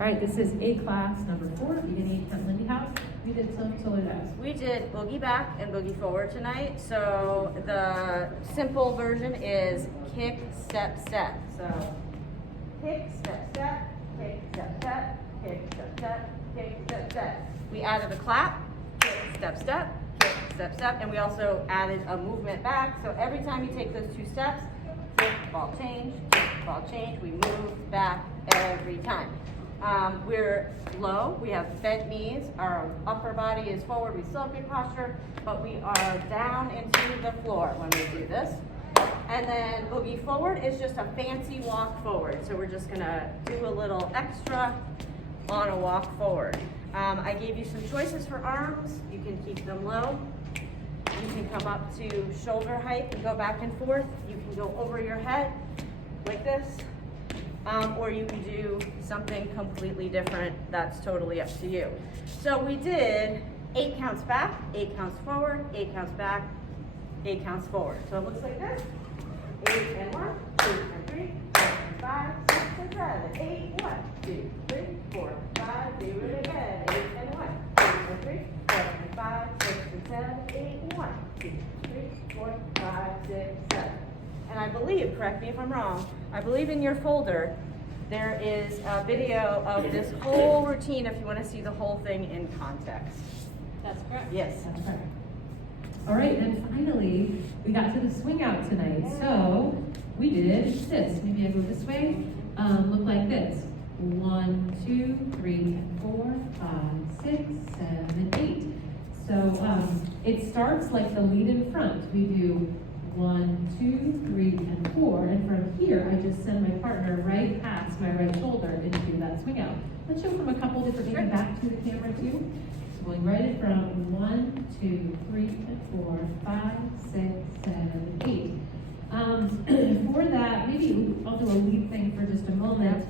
All right, this is A class number 4, beginning at Lindy House. We did some solar dash. We did boogie back and boogie forward tonight. So the simple version is kick, step, step. So kick, step, step, kick, step, step, kick, step, step, kick, step, step. We added a clap, kick, step, step, kick, step, step, and we also added a movement back. So every time you take those 2 steps, kick, ball change, we move back every time. We're low, we have bent knees, our upper body is forward, we still have good posture, but we are down into the floor when we do this. And then boogie forward is just a fancy walk forward. So we're just gonna do a little extra on a walk forward. I gave you some choices for arms. You can keep them low. You can come up to shoulder height and go back and forth. You can go over your head like this. Or you can do something completely different. That's totally up to you. So we did 8 counts back, 8 counts forward, 8 counts back, 8 counts forward. So it looks like this. 8 and 1, 2 and 3, 4 and 5, 6 and 7, 8, 1, 2, 3, 4, 5, do it again. 8 and 1, 2 and 3, 4 and 5, 6 and 7, 8 and 1, 2, 3, 4, 5, 6, 7. And I believe, correct me if I'm wrong, I believe in your folder there is a video of this whole routine if you want to see the whole thing in context. That's correct. Yes. That's right. All right, and finally, we got to the swing out tonight. So we did this. Maybe I go this way. Look like this. 1, 2, 3, 4, 5, 6, 7, 8. So it starts like the lead in front. We do 1, 2, 3, and 4. And from here, I just send my partner right past my right shoulder into that swing out. Let's show from a couple different things back to the camera too. So going right in front, 1, 2, 3, and 4, 5, 6, 7, 8. For that, maybe I'll do a lead thing for just a moment.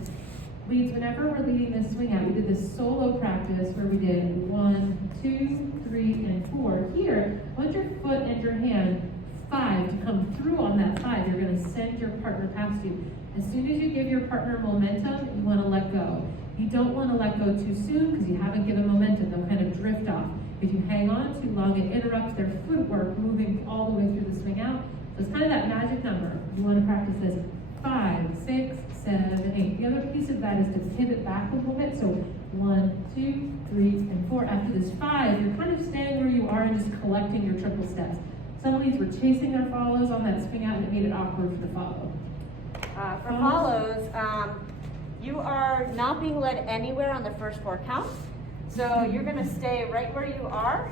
Leads, whenever we're leading this swing out, we did this solo practice where we did 1, 2, 3, and 4. Here, want your foot and your hand 5 to come through on that 5. You're going to send your partner past you. As soon as you give your partner momentum, you want to let go. You don't want to let go too soon because you haven't given momentum. They'll kind of drift off. If you hang on too long, it interrupts their footwork moving all the way through the swing out. So it's kind of that magic number. You want to practice this 5, 6, 7, 8. The other piece of that is to pivot back a little bit. So 1, 2, 3, and 4. After this 5, you're kind of staying where you are and just collecting your triple steps. Some of these were chasing their follows on that swing out and it made it awkward for the follow. For follows, you are not being led anywhere on the first 4 counts. So you're going to stay right where you are.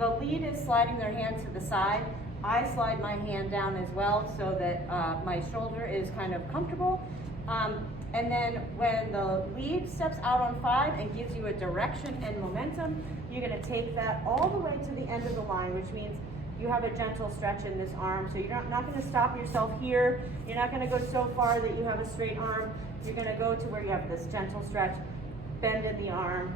The lead is sliding their hand to the side. I slide my hand down as well so that my shoulder is kind of comfortable. And then when the lead steps out on 5 and gives you a direction and momentum, you're going to take that all the way to the end of the line, which means you have a gentle stretch in this arm. So you're not going to stop yourself here. You're not going to go so far that you have a straight arm. You're going to go to where you have this gentle stretch, bend in the arm,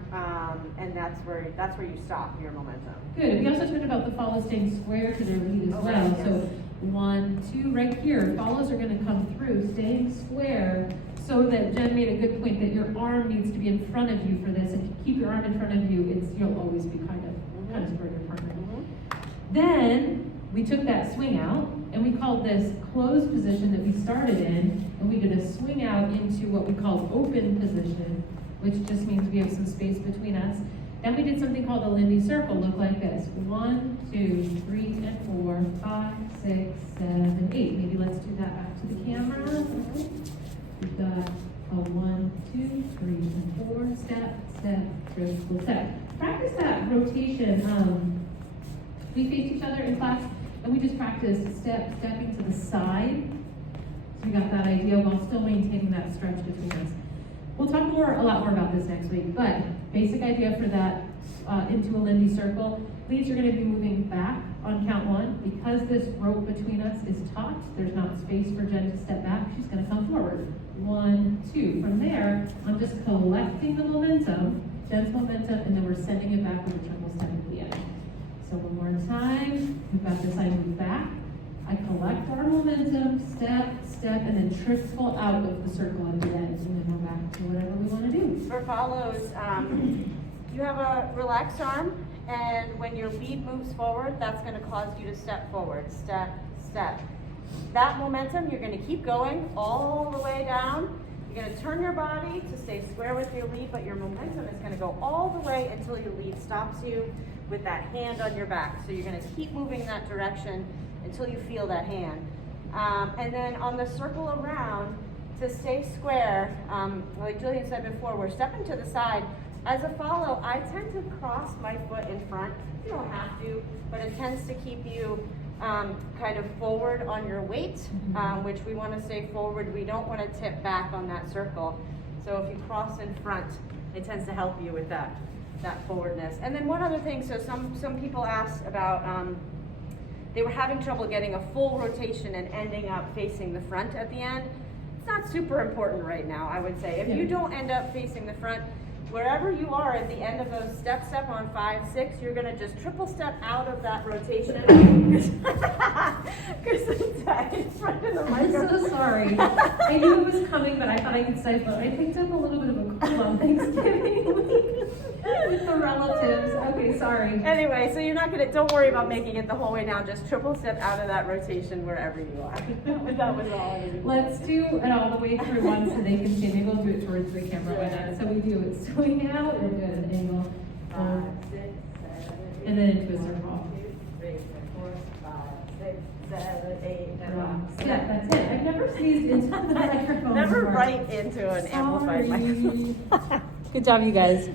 and that's where you stop your momentum. Good. We also talked about the follow staying square to their lead as well. Right, yes. So 1, 2, right here. Follows are going to come through, staying square, so that Jen made a good point that your arm needs to be in front of you for this. If you keep your arm in front of you, you'll always be kind of square to your partner. Then we took that swing out and we called this closed position that we started in, and we did a swing out into what we called open position, which just means we have some space between us. Then we did something called a Lindy circle, look like this. 1, 2, 3, and 4, 5, 6, 7, 8. Maybe let's do that back to the camera. We've got a 1, 2, 3, and 4, step, step, triple step. Practice that rotation. We faced each other in class, and we just practiced stepping to the side. So we got that idea while still maintaining that stretch between us. We'll talk a lot more about this next week, but basic idea for that into a Lindy circle. Leads are going to be moving back on count 1. Because this rope between us is taut, there's not space for Jen to step back. She's going to come forward. 1, 2. From there, I'm just collecting the momentum, Jen's momentum, and then we're sending it back with a triple step at the end. So one more time, we've got this, I move back, I collect our momentum, step, step, and then triple out of the circle at the end, and then we're back to whatever we want to do. for follows, you have a relaxed arm, and when your lead moves forward, that's gonna cause you to step forward, step, step. That momentum, you're gonna keep going all the way down. You're gonna turn your body to stay square with your lead, but your momentum is gonna go all the way until your lead stops you with that hand on your back. So you're gonna keep moving that direction until you feel that hand. And then on the circle around, to stay square, like Jillian said before, we're stepping to the side. As a follow, I tend to cross my foot in front. You don't have to, but it tends to keep you kind of forward on your weight, which we want to stay forward. We don't want to tip back on that circle. So if you cross in front, it tends to help you with that forwardness. And then one other thing, so some people asked about, they were having trouble getting a full rotation and ending up facing the front at the end. It's not super important right now, I would say. If you don't end up facing the front, wherever you are at the end of those step on 5, 6, you're gonna just triple step out of that rotation. It's right in the microphone. I'm so sorry. I knew it was coming, but I thought I could stifle it. I picked up a little bit of a cold on Thanksgiving week with the relatives. Okay, sorry. Anyway, so you're not gonna, don't worry about making it the whole way down. Just triple step out of that rotation wherever you are. That was all. Let's do it all the way through once so they can see. Maybe we'll do it towards the camera by then. So we do it swing out, we'll do it at an angle, 5, 6, 7, 8, and then into a circle. 1, 2, 3, 4, 5, 6, 7, 8, and 1. Yeah, that's it. I've never sneezed into the microphone Never before. right into an amplified Sorry. microphone. Good job, you guys.